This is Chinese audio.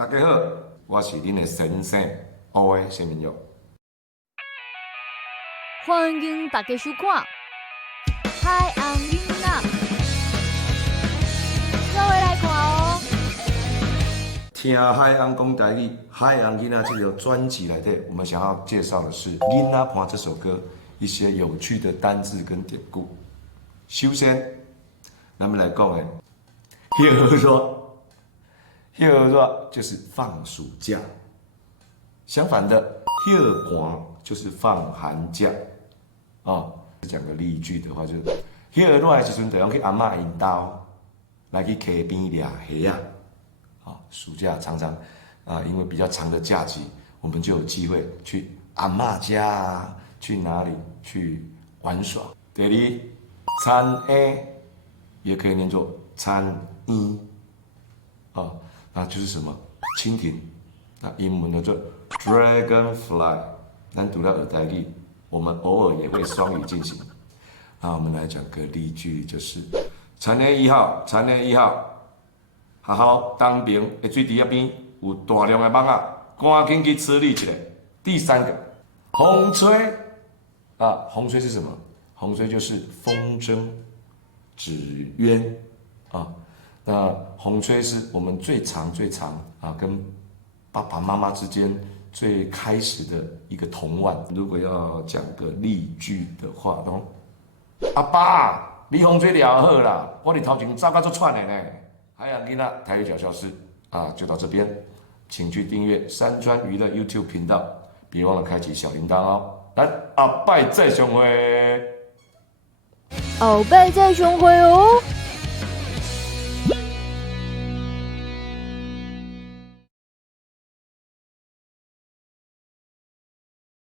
大家好，我是恁的先生乌的谢明玉。欢迎大家收看《海岸囡仔》，各位来看哦。听海岸讲台语，海岸囡仔这个专辑来的，我们想要介绍的是《囡仔盘》这首歌一些有趣的单字跟典故。首先，咱们来讲的，休热，休热就是放暑假。相反的，休寒就是放寒假。讲个例句的话，就是休热的时阵，就用去阿嬷因家来去溪边抓虾啊。暑假常常因为比较长的假期，我们就有机会去阿嬷家啊，去哪里去玩耍。第二，餐 A 也可以念作餐一那就是什么蜻蜓，那英文叫做 dragonfly。咱读到耳台语，我们偶尔也会双语进行。我们来讲个例句，就是田的1号，田的1号，学校东边的水池边有大量的蠓仔，赶紧去处理一下。第三个，风吹风吹是什么？风吹就是风筝、纸鸢那风吹是我们最长跟爸爸妈妈之间最开始的一个童玩。如果要讲个例句的话，阿爸，你风吹了好啦，我伫头前走到足喘的呢。海洋囡仔台语小教室就到这边，请去订阅山川娱乐 YouTube 频道，别忘了开启小铃铛哦。咱下摆再相会。后摆再相会哦。